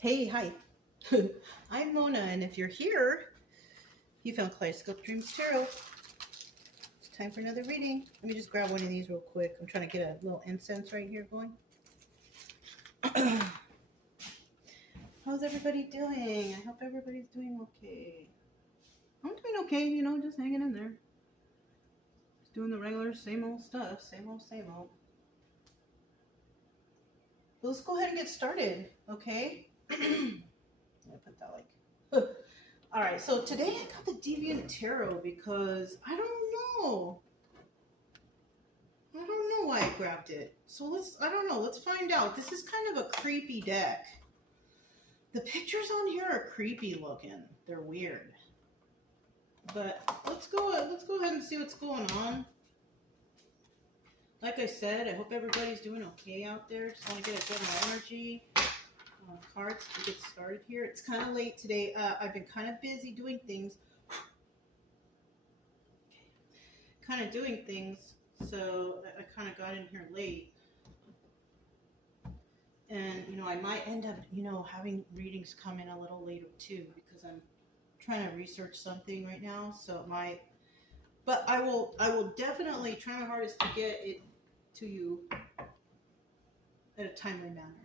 Hey, hi. I'm Mona, and if you're here, you found Kaleidoscope Dreams Tarot. It's time for another reading. Let me just grab one of these real quick. I'm trying to get a little incense right here going. How's everybody doing? I hope everybody's doing okay. I'm doing okay, just hanging in there. Just doing the regular same old stuff. Same old, same old. But let's go ahead and get started, okay? I'm going to put that like... All right, so today I got the Deviant Tarot because I don't know why I grabbed it. So let's find out. This is kind of a creepy deck. The pictures on here are creepy looking. They're weird. But let's go ahead and see what's going on. Like I said, I hope everybody's doing okay out there. Just want to get a general energy. Cards to get started here. It's kind of late today. I've been kind of busy doing things. So I kind of got in here late. And, I might end up, having readings come in a little later too, because I'm trying to research something right now. So it might, but I will definitely try my hardest to get it to you at a timely manner.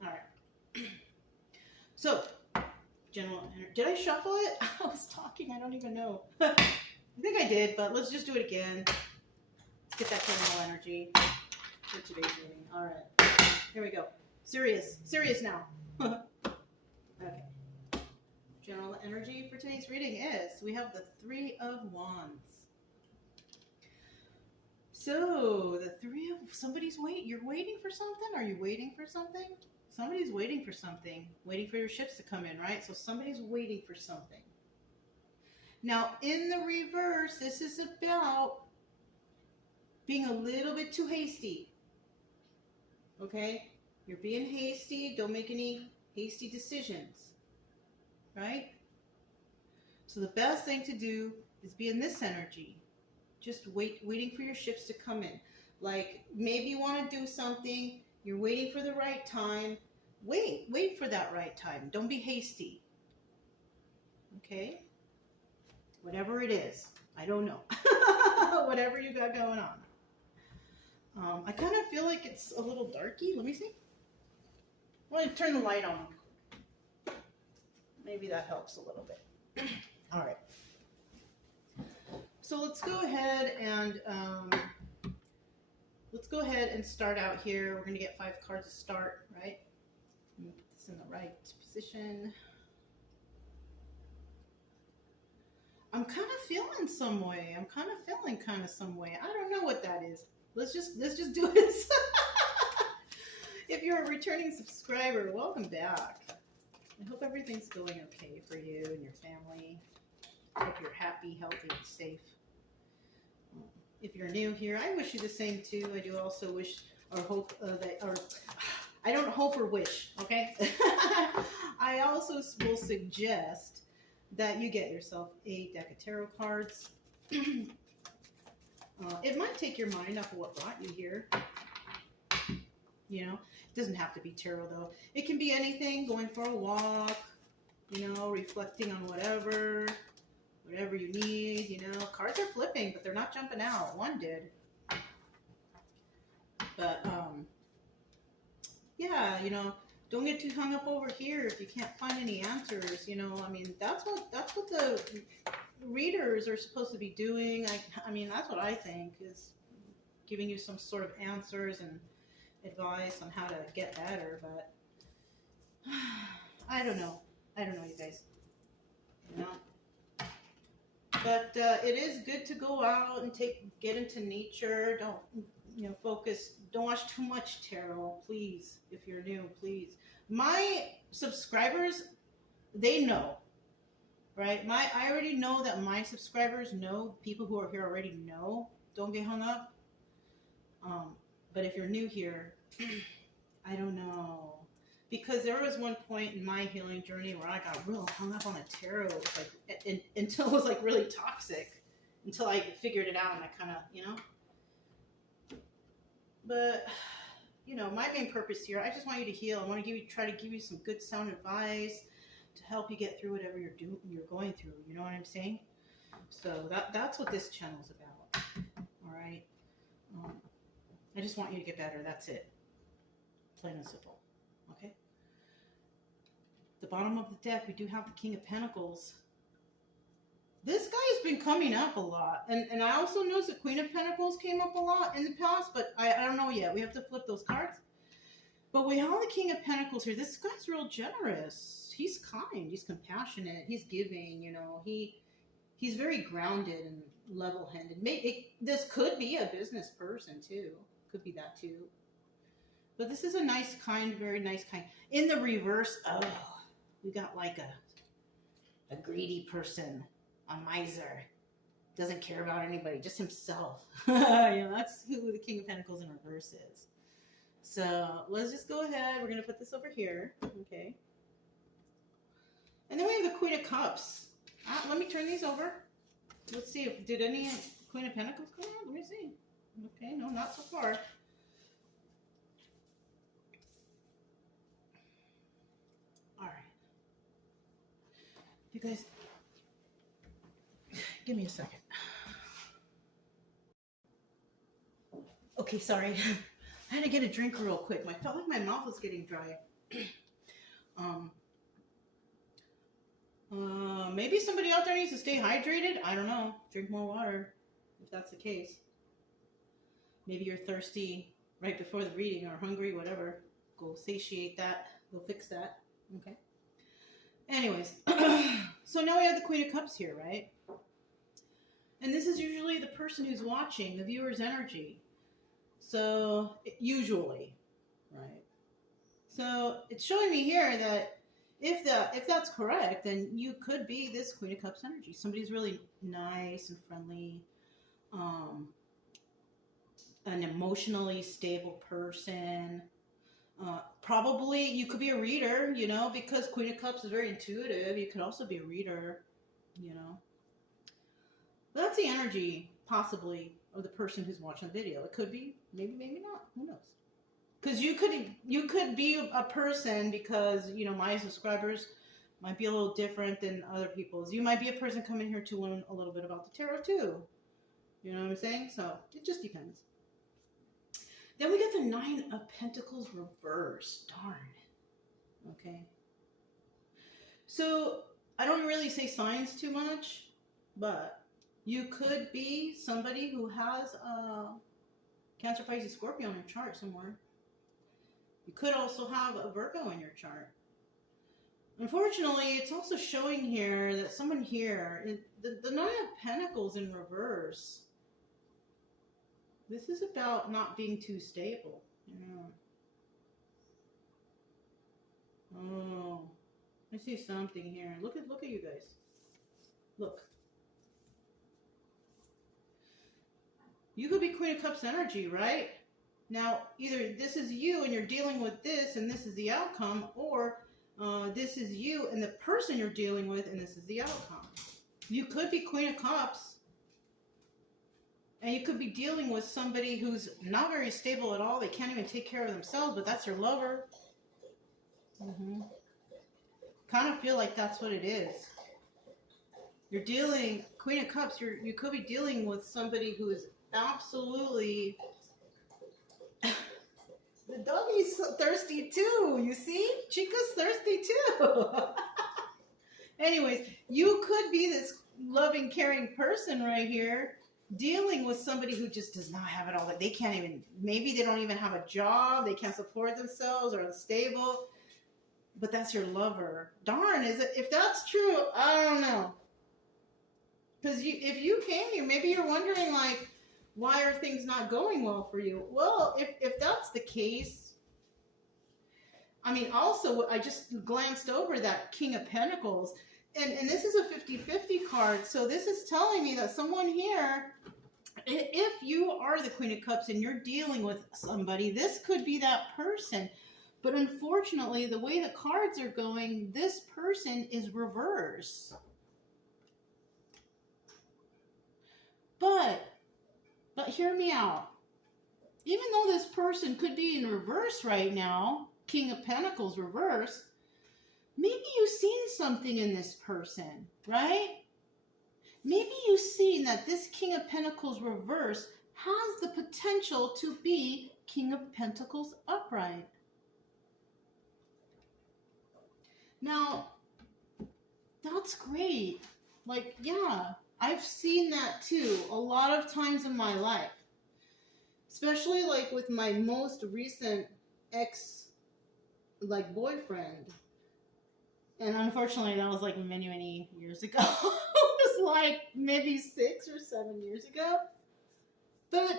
All right. So, general energy. Did I shuffle it? I was talking. I don't even know. I think I did, but let's just do it again. Let's get that general energy for today's reading. All right. Here we go. Serious now. Okay. General energy for today's reading is, we have the Three of Wands. So, the Three of, you're waiting for something? Are you waiting for something? Somebody's waiting for something. Waiting for your ships to come in, right? So somebody's waiting for something. Now, in the reverse, this is about being a little bit too hasty. Okay? You're being hasty. Don't make any hasty decisions. Right? So the best thing to do is be in this energy. Just waiting for your ships to come in. Like, maybe you want to do something. You're waiting for the right time. Wait for that right time. Don't be hasty. Okay? Whatever it is. I don't know. Whatever you got going on. I kind of feel like it's a little darky. Let me see. Let me turn the light on. Maybe that helps a little bit. All right. So let's go ahead and start out here. We're going to get 5 cards to start, right? Let me put this in the right position. I'm kind of feeling some way. I don't know what that is. Let's just do this. If you're a returning subscriber, welcome back. I hope everything's going okay for you and your family. I hope you're happy, healthy, and safe. If you're new here, I wish you the same too. I do also wish or hope I don't hope or wish, okay? I also will suggest that you get yourself a deck of tarot cards. It might take your mind off of what brought you here. It doesn't have to be tarot though. It can be anything, going for a walk, reflecting on whatever you need, Cards are flipping, but they're not jumping out. One did. But, yeah, don't get too hung up over here if you can't find any answers, I mean, that's what the readers are supposed to be doing. I mean, that's what I think, is giving you some sort of answers and advice on how to get better, but I don't know, you guys, But it is good to go out and get into nature. Don't, focus. Don't watch too much tarot, please. If you're new, please. My subscribers, they know, right? I already know that my subscribers know. People who are here already know. Don't get hung up. But if you're new here, I don't know. Because there was one point in my healing journey where I got real hung up on the tarot. It was like, until it was like really toxic. Until I figured it out and I kind of, But you know, my main purpose here, I just want you to heal. I want to try to give you some good sound advice to help you get through whatever you're going through. You know what I'm saying? So that's what this channel's about. All right. I just want you to get better. That's it. Plain and simple. Okay. The bottom of the deck, we do have the King of Pentacles. This guy's been coming up a lot. And I also noticed the Queen of Pentacles came up a lot in the past, but I don't know yet. We have to flip those cards. But we have the King of Pentacles here. This guy's real generous. He's kind. He's compassionate. He's giving, you know. He's very grounded and level-headed. This could be a business person, too. Could be that, too. But this is a nice, kind, very nice, kind. In the reverse, oh, we got like a greedy person. A miser, doesn't care about anybody, just himself. You know, that's who the King of Pentacles in reverse is. So let's just go ahead. We're going to put this over here. Okay. And then we have the Queen of Cups. Let me turn these over. Let's see if did any Queen of Pentacles come out? Let me see. Okay, no, not so far. All right. You guys, give me a second. Okay, sorry. I had to get a drink real quick. I felt like my mouth was getting dry. Maybe somebody out there needs to stay hydrated. I don't know. Drink more water, if that's the case. Maybe you're thirsty right before the reading or hungry, whatever. Go satiate that. Go fix that. Okay. Anyways, so now we have the Queen of Cups here, right? And this is usually the person who's watching, the viewer's energy. So, usually, right? So, it's showing me here that if that's correct, then you could be this Queen of Cups energy. Somebody's really nice and friendly, an emotionally stable person. Probably, you could be a reader, you know, because Queen of Cups is very intuitive. You could also be a reader, you know. But that's the energy, possibly, of the person who's watching the video. It could be, maybe not. Who knows? Because you could be a person because, you know, my subscribers might be a little different than other people's. You might be a person coming here to learn a little bit about the tarot too. You know what I'm saying? So it just depends. Then we got the Nine of Pentacles reverse. Darn. Okay. So I don't really say signs too much, but you could be somebody who has Cancer, Pisces, Scorpio on your chart somewhere. You could also have a Virgo in your chart. Unfortunately, it's also showing here that someone here, the Nine of Pentacles in reverse, this is about not being too stable. Yeah. Oh, I see something here. Look at you guys. Look. You could be Queen of Cups energy, right? Now, either this is you and you're dealing with this and this is the outcome, or this is you and the person you're dealing with and this is the outcome. You could be Queen of Cups and you could be dealing with somebody who's not very stable at all. They can't even take care of themselves, but that's your lover. Kind of feel like that's what it is. You're dealing, Queen of Cups, you could be dealing with somebody who is absolutely... The doggy's thirsty too, you see? Chica's thirsty too. Anyways, you could be this loving, caring person right here dealing with somebody who just does not have it all. They can't even, maybe they don't even have a job, they can't support themselves, or unstable, but that's your lover. Darn, if that's true, I don't know. Because if you came here, maybe you're wondering, like, why are things not going well for you? Well, if that's the case, I mean, also, I just glanced over that King of Pentacles, and this is a 50-50 card, so this is telling me that someone here, if you are the Queen of Cups and you're dealing with somebody, this could be that person. But unfortunately, the way the cards are going, this person is reverse. But hear me out. even though this person could be in reverse right now, King of Pentacles reverse, maybe you've seen something in this person, right? Maybe you've seen that this King of Pentacles reverse has the potential to be King of Pentacles upright. Now, that's great. Like, yeah, I've seen that too a lot of times in my life. Especially like with my most recent boyfriend. And unfortunately, that was like many, many years ago. It was like maybe 6 or 7 years ago. But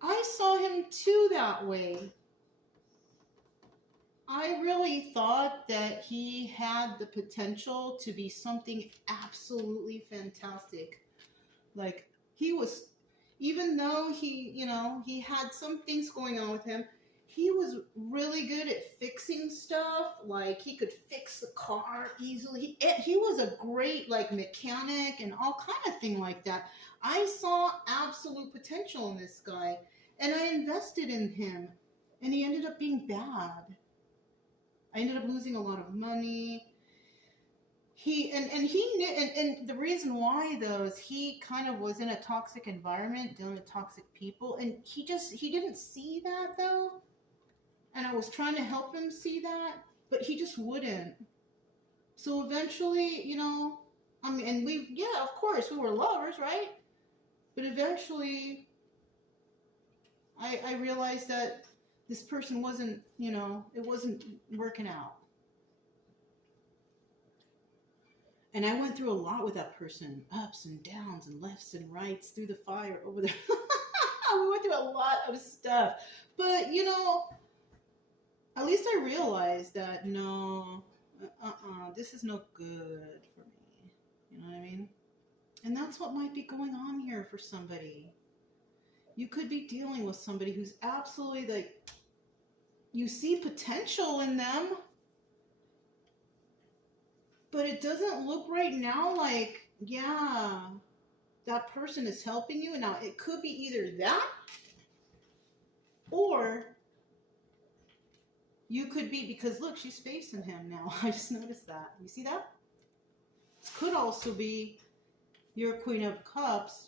I saw him too that way. I really thought that he had the potential to be something absolutely fantastic. Like, he was, even though he had some things going on with him, he was really good at fixing stuff. Like, he could fix the car easily. He was a great, like, mechanic and all kind of thing like that. I saw absolute potential in this guy, and I invested in him, and he ended up being bad. I ended up losing a lot of money. And the reason why though is he kind of was in a toxic environment, dealing with toxic people, and he didn't see that though. And I was trying to help him see that, but he just wouldn't. So eventually, of course we were lovers, right? But eventually I realized that this person wasn't, it wasn't working out. And I went through a lot with that person, ups and downs and lefts and rights, through the fire, over there. We went through a lot of stuff. But, at least I realized that, no, this is no good for me. You know what I mean? And that's what might be going on here for somebody. You could be dealing with somebody who's absolutely like, you see potential in them, but it doesn't look right now like, yeah, that person is helping you. Now, it could be either that, or you could be, because look, she's facing him now. I just noticed that. You see that? This could also be your Queen of Cups,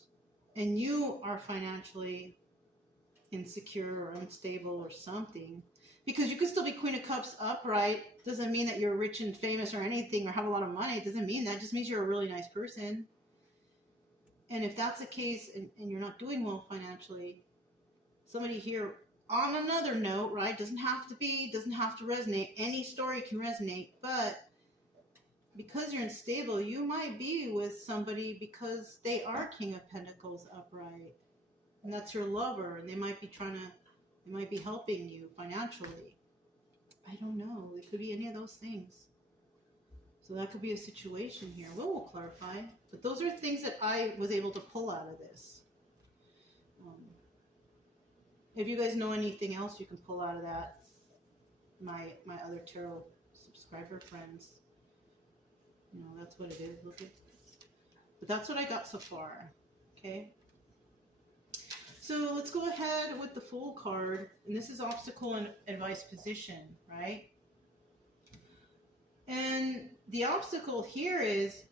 and you are financially insecure or unstable or something. Because you could still be Queen of Cups upright. Doesn't mean that you're rich and famous or anything or have a lot of money. It doesn't mean that. It just means you're a really nice person. And if that's the case and you're not doing well financially, somebody here on another note, right? Doesn't have to resonate. Any story can resonate. But because you're unstable, you might be with somebody because they are King of Pentacles upright. And that's your lover. And they might be helping you financially. I don't know. It could be any of those things. So that could be a situation here. We'll clarify. But those are things that I was able to pull out of this. If you guys know anything else you can pull out of that, my other tarot subscriber friends, that's what it is. Look at, but that's what I got so far. Okay. So let's go ahead with the Fool card. And this is obstacle and advice position, right? And the obstacle here is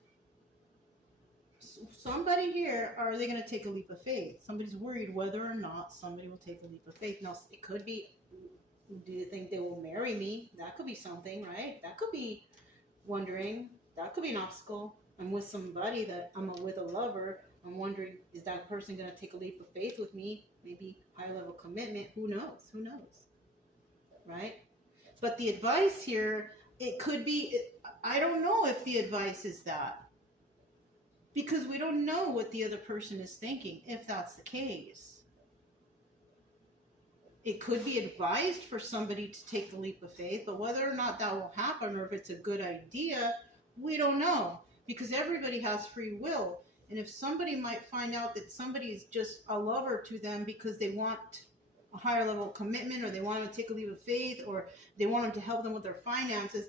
somebody here, are they going to take a leap of faith? Somebody's worried whether or not somebody will take a leap of faith. Now, it could be, do you think they will marry me? That could be something, right? That could be wondering. That could be an obstacle. I'm with somebody that I'm with a lover. I'm wondering, is that person going to take a leap of faith with me? Maybe high level commitment. Who knows? Who knows? Right? But the advice here, it could be, I don't know if the advice is that. Because we don't know what the other person is thinking, if that's the case. It could be advised for somebody to take the leap of faith, but whether or not that will happen or if it's a good idea, we don't know. Because everybody has free will. And if somebody might find out that somebody is just a lover to them because they want a higher level of commitment, or they want them to take a leap of faith, or they want them to help them with their finances,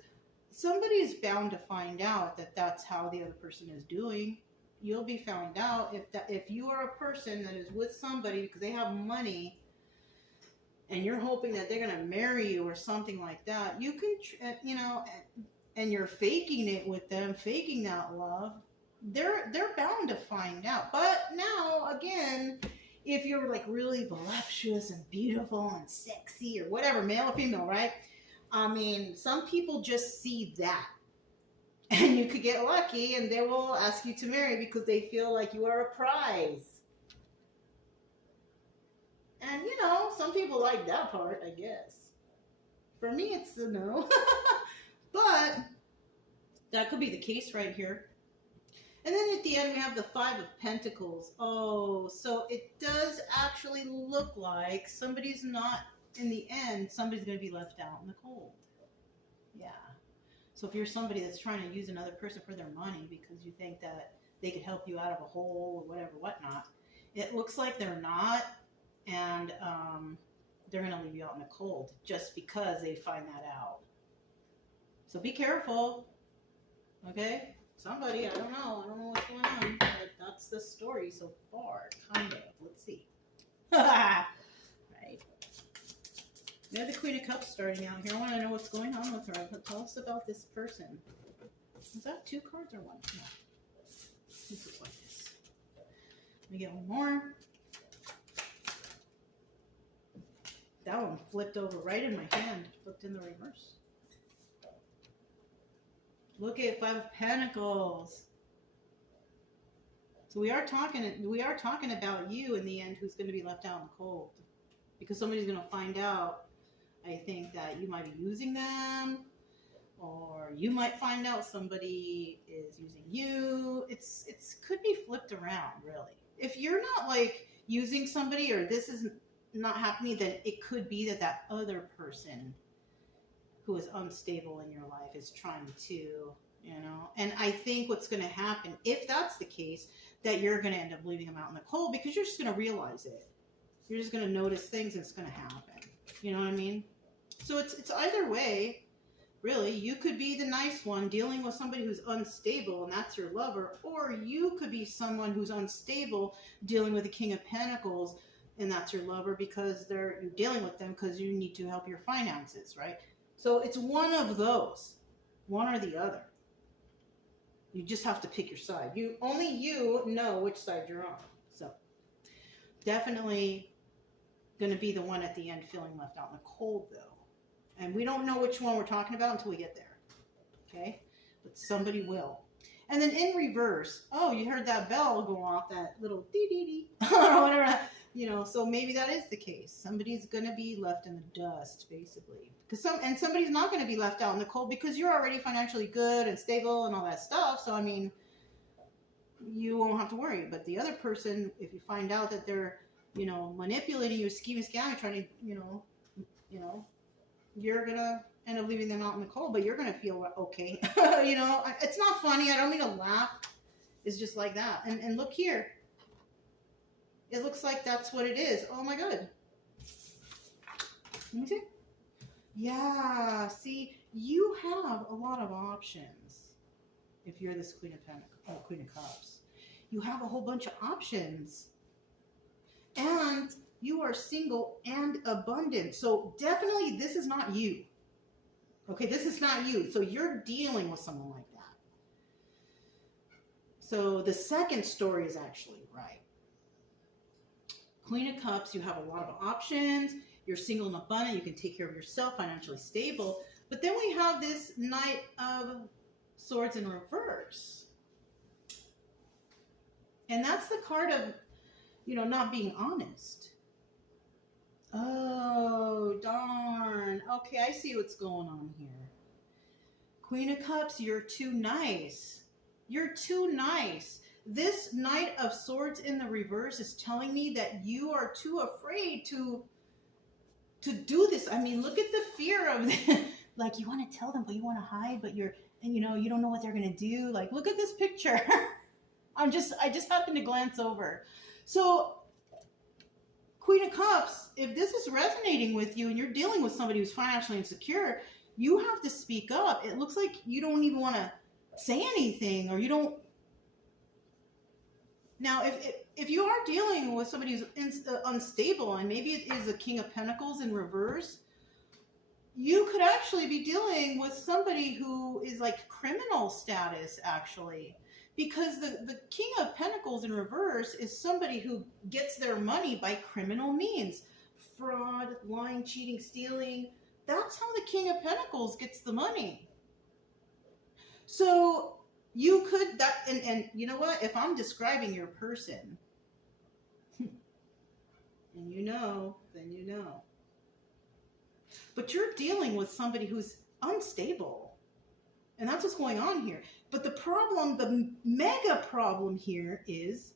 somebody is bound to find out that that's how the other person is doing. you'll be found out if you are a person that is with somebody because they have money and you're hoping that they're going to marry you or something like that. You can, you know, and you're faking it with them, faking that love. They're bound to find out. But now again, if you're like really voluptuous and beautiful and sexy or whatever, male or female, right? I mean, some people just see that. And you could get lucky and they will ask you to marry because they feel like you are a prize. And, you know, some people like that part, I guess. For me, it's a no. But that could be the case right here. And then at the end, we have the Five of Pentacles. Oh, so it does actually look like somebody's not, in the end, somebody's going to be left out in the cold. Yeah. So if you're somebody that's trying to use another person for their money because you think that they could help you out of a hole or whatever, whatnot, it looks like they're not, and they're going to leave you out in the cold just because they find that out. So be careful, okay? Somebody, I don't know what's going on, but that's the story so far, kind of. Let's see. Right. We have the Queen of Cups starting out here. I want to know what's going on with her. Tell us about this person. Is that 2 cards or 1? No. This is like this. Let me get one more. That one flipped over right in my hand. Flipped in the reverse. Look at 5 of Pentacles. So we are talking about you in the end who's going to be left out in the cold. Because somebody's going to find out, I think, that you might be using them, or you might find out somebody is using you. It's could be flipped around, really. If you're not like using somebody or this is not happening, then it could be that other person who is unstable in your life is trying to, you know. And I think what's going to happen, if that's the case, that you're going to end up leaving them out in the cold because you're just going to realize it. You're just going to notice things and it's going to happen. You know what I mean? So it's either way, really. You could be the nice one dealing with somebody who's unstable and that's your lover, or you could be someone who's unstable dealing with the King of Pentacles and that's your lover because you're dealing with them because you need to help your finances, right? So it's one of those, one or the other. You just have to pick your side. Only you know which side you're on. So definitely going to be the one at the end feeling left out in the cold, though. And we don't know which one we're talking about until we get there. Okay? But somebody will. And then in reverse, oh, you heard that bell go off, that little dee-dee-dee, or whatever. You know, so maybe that is the case. Somebody's going to be left in the dust, basically. And somebody's not going to be left out in the cold because you're already financially good and stable and all that stuff. So, I mean, you won't have to worry. But the other person, if you find out that they're, you know, manipulating you, scheming, scamming, trying to, you know, you're going to end up leaving them out in the cold, but you're going to feel okay. You know, it's not funny. I don't mean to laugh. It's just like that. And look here. It looks like that's what it is. Oh my God. Let me see. Yeah, see, you have a lot of options if you're this Queen of Cups. You have a whole bunch of options. And you are single and abundant. So definitely this is not you. Okay, this is not you. So you're dealing with someone like that. So the second story is actually right. Queen of Cups, you have a lot of options. You're single and abundant. You can take care of yourself, financially stable. But then we have this Knight of Swords in reverse. And that's the card of, you know, not being honest. Oh, darn. Okay, I see what's going on here. Queen of Cups, you're too nice. You're too nice. This Knight of Swords in the reverse is telling me that you are too afraid to do this. I mean, look at the fear of it. Like, you want to tell them, but you want to hide, but you don't know what they're going to do. Like, look at this picture. I just happened to glance over. So, Queen of Cups, if this is resonating with you and you're dealing with somebody who's financially insecure, you have to speak up. It looks like you don't even want to say anything, or you don't. Now, if you are dealing with somebody who's unstable, and maybe it is a King of Pentacles in reverse, you could actually be dealing with somebody who is like criminal status, actually. Because the King of Pentacles in reverse is somebody who gets their money by criminal means. Fraud, lying, cheating, stealing. That's how the King of Pentacles gets the money. So you could, and you know what? If I'm describing your person, and you know, then you know. But you're dealing with somebody who's unstable. And that's what's going on here. But the problem, the mega problem here is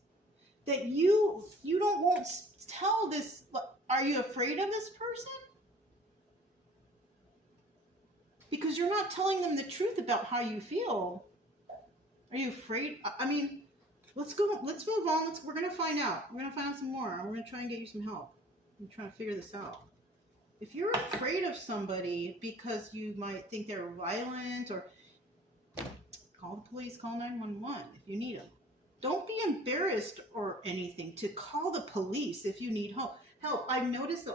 that you won't tell this. Are you afraid of this person? Because you're not telling them the truth about how you feel. Are you afraid? I mean, let's move on. We're going to find out. We're going to find out some more. We're going to try and get you some help. I'm trying to figure this out. If you're afraid of somebody because you might think they're violent, or call the police, call 911 if you need them. Don't be embarrassed or anything to call the police if you need help. I've noticed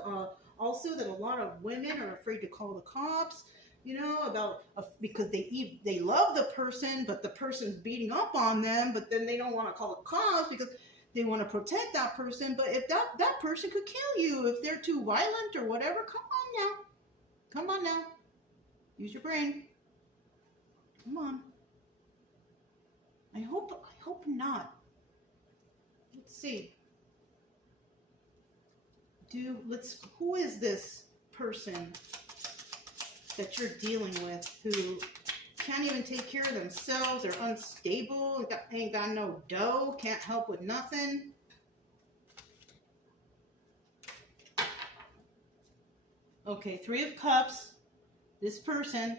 also that a lot of women are afraid to call the cops, you know, because they love the person, but the person's beating up on them, but then they don't want to call the cops because they want to protect that person. But if that person could kill you if they're too violent or whatever, come on now. Use your brain. Come on. I hope not. Let's see. Who is this person that you're dealing with who can't even take care of themselves, or unstable, ain't got no dough, can't help with nothing? Okay, Three of Cups. This person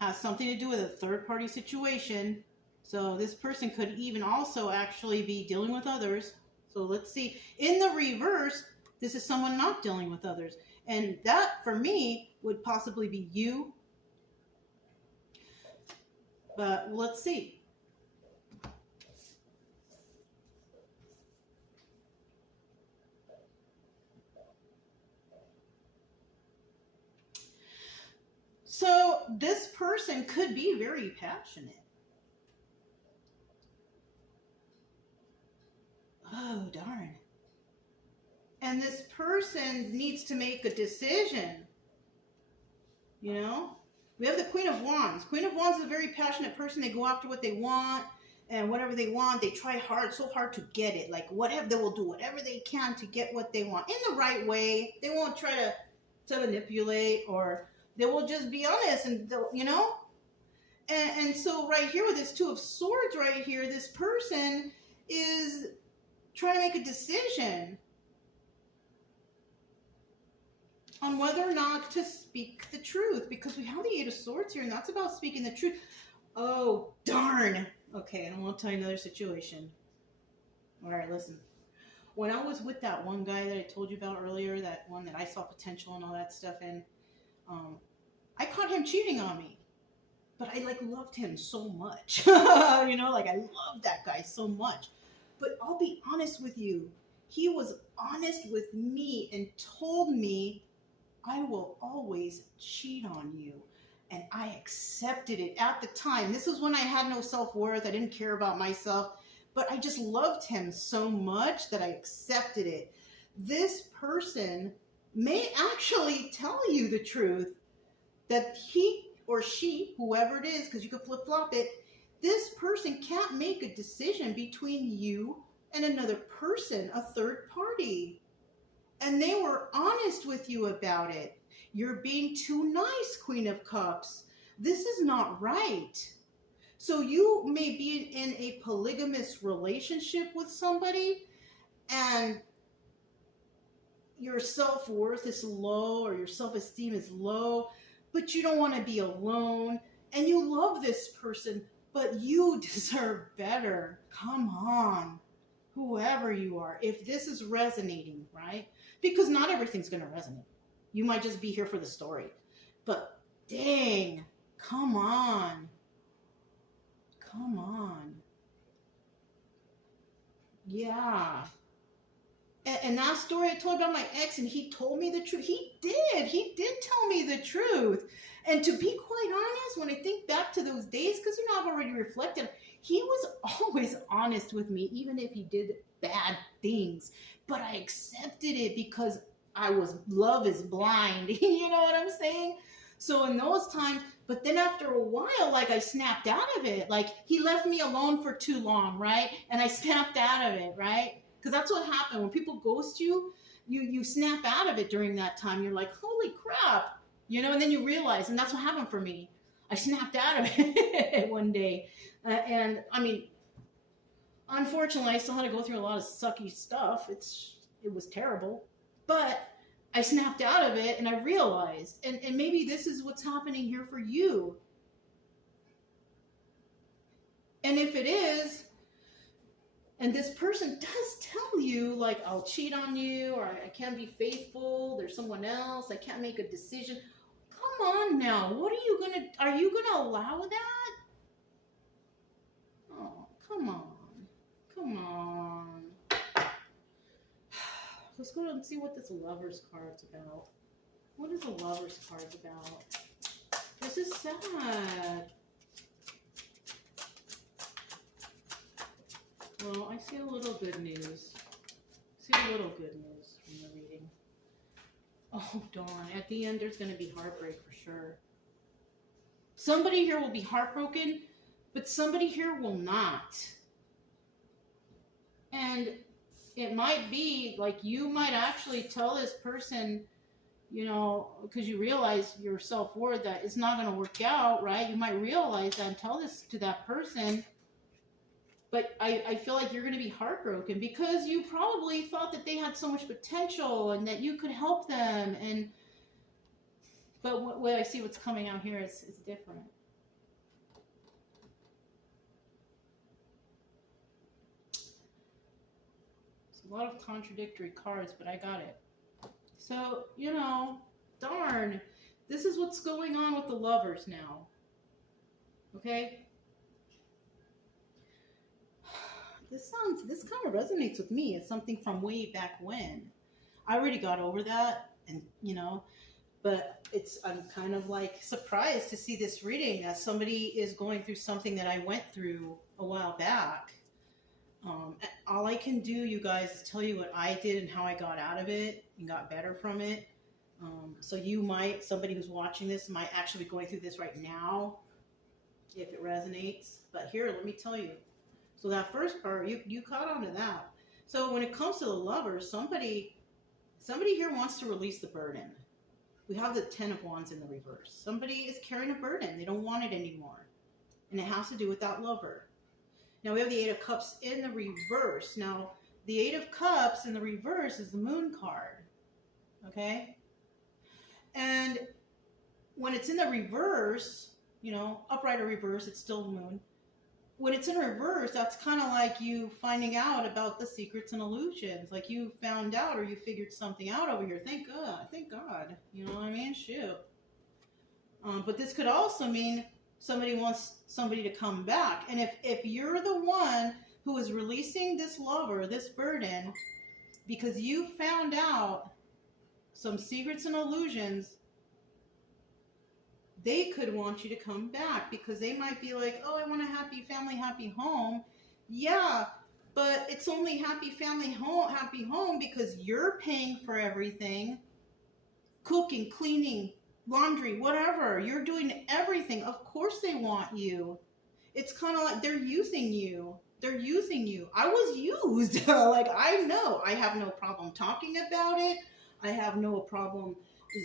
has something to do with a third-party situation. So this person could even also actually be dealing with others. So let's see. In the reverse, this is someone not dealing with others. And that, for me, would possibly be you. But let's see. So this person could be very passionate. Oh, darn. And this person needs to make a decision. You know? We have the Queen of Wands. Queen of Wands is a very passionate person. They go after what they want, and whatever they want, they try so hard to get it. Like, they will do whatever they can to get what they want in the right way. They won't try to manipulate, or they will just be honest, and you know? And so right here with this Two of Swords right here, this person is trying to make a decision on whether or not to speak the truth, because we have the Eight of Swords here, and that's about speaking the truth. Oh, darn. Okay, and I want to tell you another situation. All right, listen. When I was with that one guy that I told you about earlier, that one that I saw potential and all that stuff in, I caught him cheating on me. But I, loved him so much. You know, I loved that guy so much. But I'll be honest with you. He was honest with me and told me, I will always cheat on you. And I accepted it at the time. This was when I had no self-worth. I didn't care about myself. But I just loved him so much that I accepted it. This person may actually tell you the truth, that he or she, whoever it is, because you can flip-flop it, this person can't make a decision between you and another person, a third party. And they were honest with you about it. You're being too nice, Queen of Cups. This is not right. So you may be in a polygamous relationship with somebody, and your self-worth is low, or your self-esteem is low, but you don't want to be alone, and you love this person, but you deserve better. Come on. Whoever you are, if this is resonating, right? Because not everything's going to resonate. You might just be here for the story. But dang, come on. Come on. Yeah. And that story I told about my ex, and he told me the truth. He did tell me the truth. And to be quite honest, when I think back to those days, because I've already reflected, he was always honest with me, even if he did bad things. But I accepted it because love is blind. You know what I'm saying? So in those times, but then after a while, like I snapped out of it. Like he left me alone for too long, right? And I snapped out of it, right? Because that's what happened. When people ghost you, you snap out of it during that time. You're like, holy crap, and then you realize, and that's what happened for me. I snapped out of it one day. And I mean, unfortunately, I still had to go through a lot of sucky stuff. It was terrible. But I snapped out of it and I realized, and maybe this is what's happening here for you. And if it is, and this person does tell you, like, I'll cheat on you, or I can't be faithful, there's someone else, I can't make a decision. Come on now, are you gonna allow that? Oh, come on. Let's go and see what this Lover's card's about. What is the Lover's card about? This is sad. Well, I see a little good news. From the reading. Oh, darn. At the end, there's going to be heartbreak for sure. Somebody here will be heartbroken, but somebody here will not. And it might be like you might actually tell this person, because you realize your self-worth, that it's not going to work out, right? You might realize that and tell this to that person. But I feel like you're going to be heartbroken because you probably thought that they had so much potential and that you could help them. But what I see what's coming out here is different. A lot of contradictory cards, but I got it. So, darn, this is what's going on with the Lovers now. Okay? This kind of resonates with me. It's something from way back when. I already got over that, and but I'm kind of like surprised to see this reading that somebody is going through something that I went through a while back. All I can do, you guys, is tell you what I did and how I got out of it and got better from it. So somebody who's watching this might actually be going through this right now, if it resonates. But here, let me tell you. So that first part, you caught on to that. So when it comes to the Lovers, somebody here wants to release the burden. We have the 10 of Wands in the reverse. Somebody is carrying a burden. They don't want it anymore. And it has to do with that lover. Now we have the 8 of Cups in the reverse. Now, the 8 of Cups in the reverse is the Moon card. Okay? And when it's in the reverse, upright or reverse, it's still the Moon. When it's in reverse, that's kind of like you finding out about the secrets and illusions. Like you found out or you figured something out over here. Thank God. You know what I mean? Shoot. But this could also mean somebody wants somebody to come back. And if you're the one who is releasing this lover, this burden, because you found out some secrets and illusions, they could want you to come back because they might be like, oh, I want a happy family, happy home. Yeah, but it's only happy family, happy home because you're paying for everything. Cooking, cleaning, laundry, whatever. You're doing everything. Of course they want you. It's kind of like they're using you. I was used. Like, I know. I have no problem talking about it. I have no problem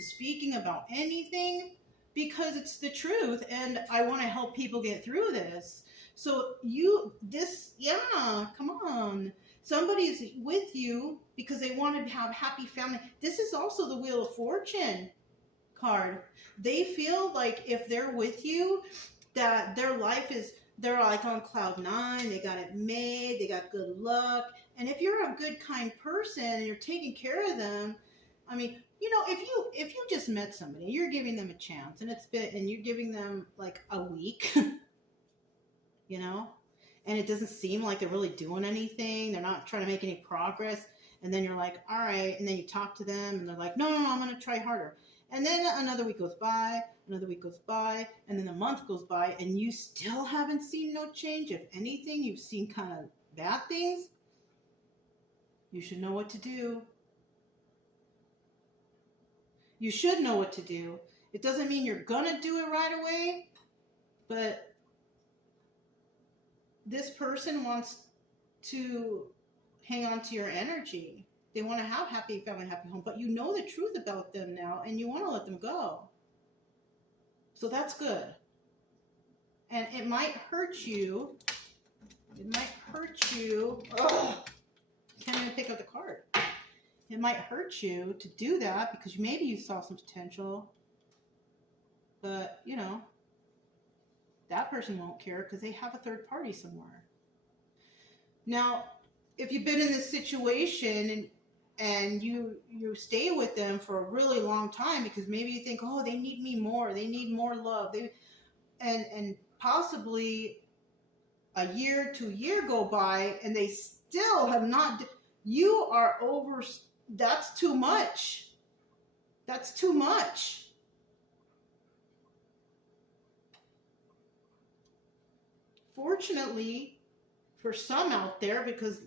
speaking about anything because it's the truth and I want to help people get through this. So come on. Somebody's with you because they want to have happy family. This is also the Wheel of Fortune card. They feel like if they're with you, that their life they're like on cloud 9. They got it made. They got good luck. And if you're a good, kind person and you're taking care of them, I mean, if you just met somebody, you're giving them a chance, and you're giving them like a week, and it doesn't seem like they're really doing anything. They're not trying to make any progress. And then you're like, all right. And then you talk to them and they're like, no, I'm going to try harder. And then another week goes by, another week goes by, and then a month goes by, and you still haven't seen no change. If anything, you've seen kind of bad things. You should know what to do. You should know what to do. It doesn't mean you're going to do it right away, but this person wants to hang on to your energy. They want to have happy family, happy home, but you know the truth about them now and you want to let them go. So that's good. And it might hurt you. It might hurt you. Ugh. Can't even pick up the card. It might hurt you to do that because maybe you saw some potential, but you know, that person won't care because they have a third party somewhere. Now, if you've been in this situation and you stay with them for a really long time because maybe you think, oh, they need me more, they need more love, and possibly a year, 2 years go by and they still have not, you are over, that's too much. That's too much. Fortunately, for some out there, because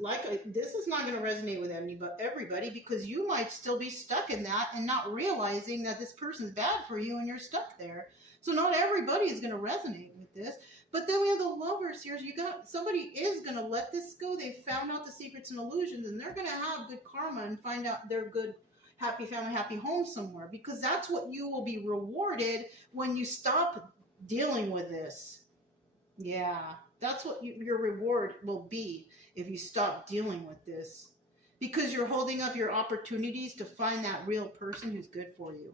this is not going to resonate with everybody, because you might still be stuck in that and not realizing that this person's bad for you and you're stuck there. So not everybody is going to resonate with this. But then we have the lovers here. Somebody is going to let this go. They found out the secrets and illusions, and they're going to have good karma and find out their good, happy family, happy home somewhere, because that's what you will be rewarded when you stop dealing with this. Yeah. That's what your reward will be if you stop dealing with this. Because you're holding up your opportunities to find that real person who's good for you.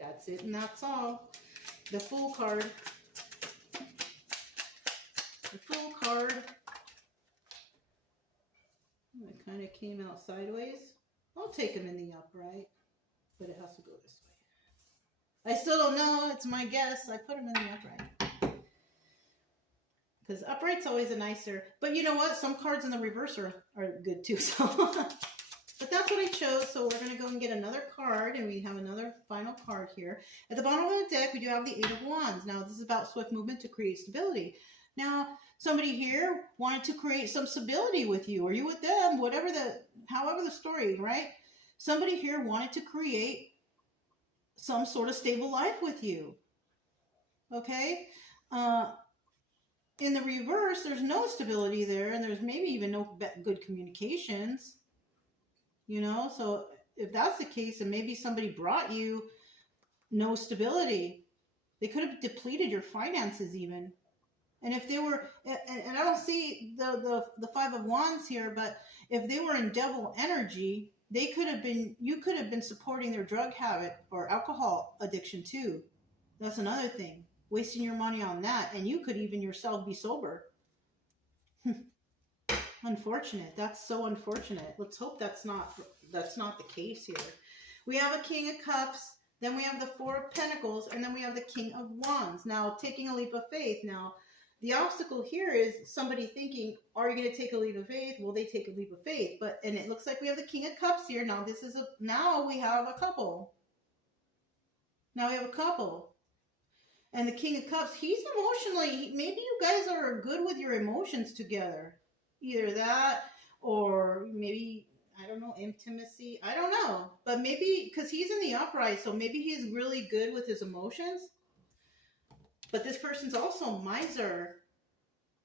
That's it and that's all. The Fool card. The Fool card. It kind of came out sideways. I'll take them in the upright. But it has to go this way. I still don't know. It's my guess. I put them in the upright. Because upright's always a nicer, but you know what? Some cards in the reverse are good too. So, but that's what I chose. So we're going to go and get another card, and we have another final card here. At the bottom of the deck, we do have the 8 of Wands. Now, this is about swift movement to create stability. Now, somebody here wanted to create some stability with you, or you with them, however the story, right? Somebody here wanted to create some sort of stable life with you. Okay? In the reverse, there's no stability there, and there's maybe even no good communications, you know? So if that's the case, and maybe somebody brought you no stability, they could have depleted your finances even. And if they were, and I don't see the 5 of Wands here, but if they were in devil energy, you could have been supporting their drug habit or alcohol addiction too. That's another thing. Wasting your money on that, and you could even yourself be sober. Unfortunate. That's so unfortunate. Let's hope that's not the case here. We have a King of Cups, then we have the 4 of Pentacles, and then we have the King of Wands. Now, taking a leap of faith. Now, the obstacle here is somebody thinking, are you going to take a leap of faith? Will they take a leap of faith? And it looks like we have the King of Cups here. Now, now we have a couple. Now we have a couple. And the King of Cups, he's emotionally, maybe you guys are good with your emotions together. Either that, or maybe, I don't know, intimacy. I don't know. But maybe, because he's in the upright, so maybe he's really good with his emotions. But this person's also a miser.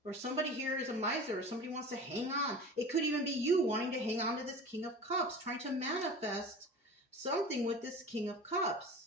Or somebody here is a miser. Or somebody wants to hang on. It could even be you wanting to hang on to this King of Cups, trying to manifest something with this King of Cups.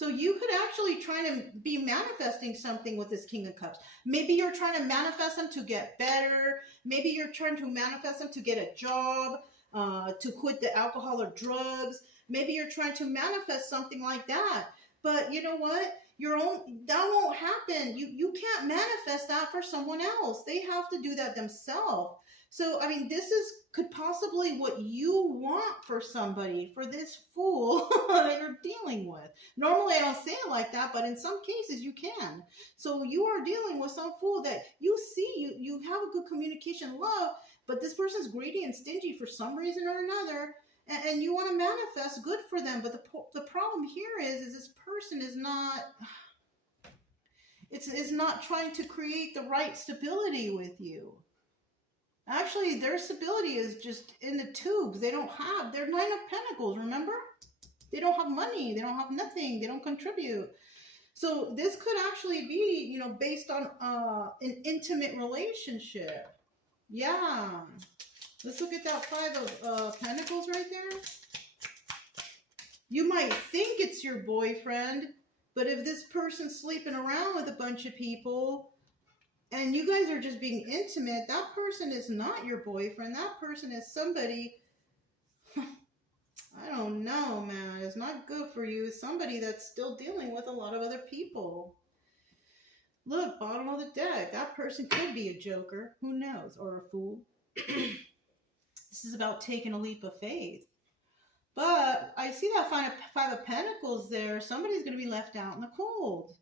So you could actually try to be manifesting something with this King of Cups. Maybe you're trying to manifest them to get better. Maybe you're trying to manifest them to get a job, to quit the alcohol or drugs. Maybe you're trying to manifest something like that. But you know what? That won't happen. You can't manifest that for someone else. They have to do that themselves. So, I mean, this could possibly what you want for somebody, for this fool that you're dealing with. Normally I don't say it like that, but in some cases you can. So you are dealing with some fool that you see, you have a good communication, love, but this person's greedy and stingy for some reason or another, and you want to manifest good for them. But the problem here is this person is not, it's not trying to create the right stability with you. Actually, their stability is just in the tubes. They're 9 of Pentacles, remember? They don't have money. They don't have nothing. They don't contribute. So this could actually be, you know, based on an intimate relationship. Yeah. Let's look at that 5 of Pentacles right there. You might think it's your boyfriend, but if this person's sleeping around with a bunch of people, and you guys are just being intimate, that person is not your boyfriend. That person is somebody, I don't know, man. It's not good for you. It's somebody that's still dealing with a lot of other people. Look, bottom of the deck. That person could be a joker. Who knows? Or a fool. This is about taking a leap of faith. But I see that 5 of Pentacles there. Somebody's going to be left out in the cold.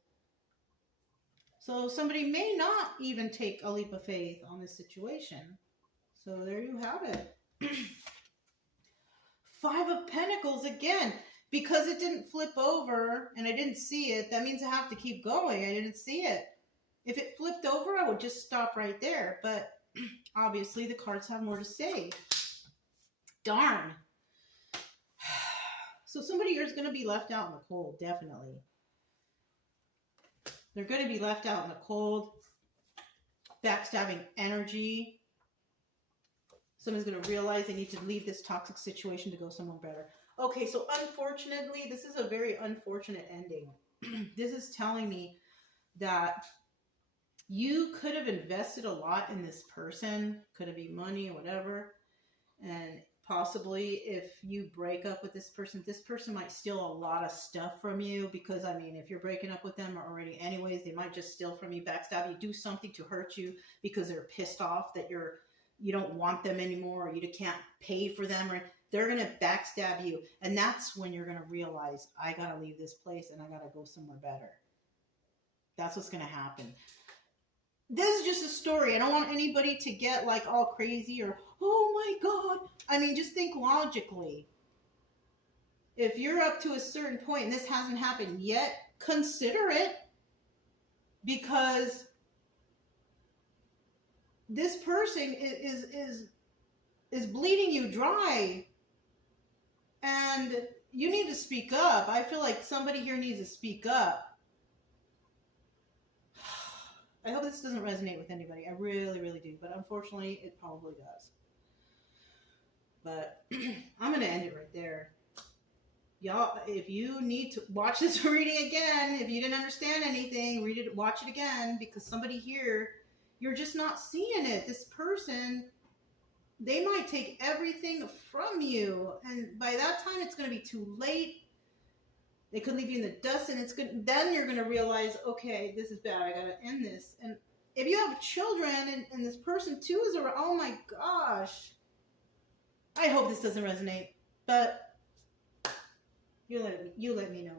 So somebody may not even take a leap of faith on this situation. So there you have it. 5 of Pentacles again. Because it didn't flip over and I didn't see it, that means I have to keep going. I didn't see it. If it flipped over, I would just stop right there. But obviously the cards have more to say. Darn. So somebody here is going to be left out in the cold, definitely. They're going to be left out in the cold. Backstabbing energy. Someone's going to realize they need to leave this toxic situation to go somewhere better. Okay, so unfortunately, this is a very unfortunate ending. This is telling me that you could have invested a lot in this person. Could it be money or whatever? And possibly if you break up with this person might steal a lot of stuff from you, because I mean, if you're breaking up with them already anyways, they might just steal from you, backstab you, do something to hurt you because they're pissed off that you don't want them anymore, or you can't pay for them, or they're going to backstab you. And that's when you're going to realize, I got to leave this place and I got to go somewhere better. That's what's going to happen. This is just a story. I don't want anybody to get like all crazy or, oh my God. I mean, just think logically. If you're up to a certain point and this hasn't happened yet, consider it, because this person is bleeding you dry and you need to speak up. I feel like somebody here needs to speak up. I hope this doesn't resonate with anybody. I really, really do. But unfortunately, it probably does. But I'm going to end it right there. Y'all, if you need to watch this reading again, if you didn't understand anything, read it, watch it again, because somebody here, you're just not seeing it. This person, they might take everything from you. And by that time, it's going to be too late. They could leave you in the dust, and it's good. Then you're going to realize, okay, this is bad. I got to end this. And if you have children, and this person too is around, oh my gosh. I hope this doesn't resonate, but you let me know.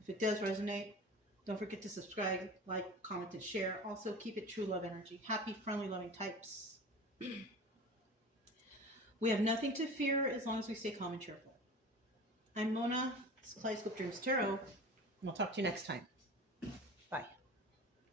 If it does resonate, don't forget to subscribe, like, comment, and share. Also, keep it true love energy. Happy, friendly, loving types. We have nothing to fear as long as we stay calm and cheerful. I'm Mona. This is Kaleidoscope Dreams Tarot, and I'll talk to you next time.